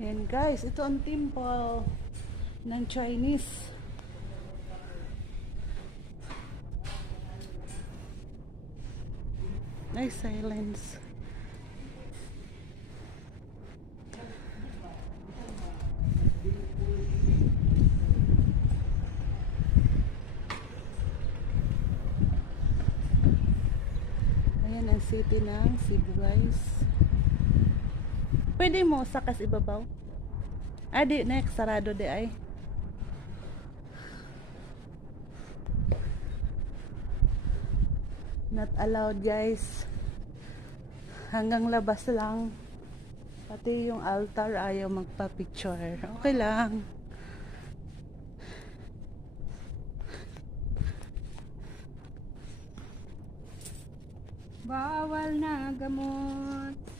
Yan guys, ito ang temple ng Chinese. Nice silence. Ayan ang city ng Cebu guys. Pwede mo sakas ibabaw? Ah, di, next, sarado di ay. Not allowed guys. Hanggang labas lang. Pati yung altar ayaw magpa-picture. Okay lang. Bawal na gamot.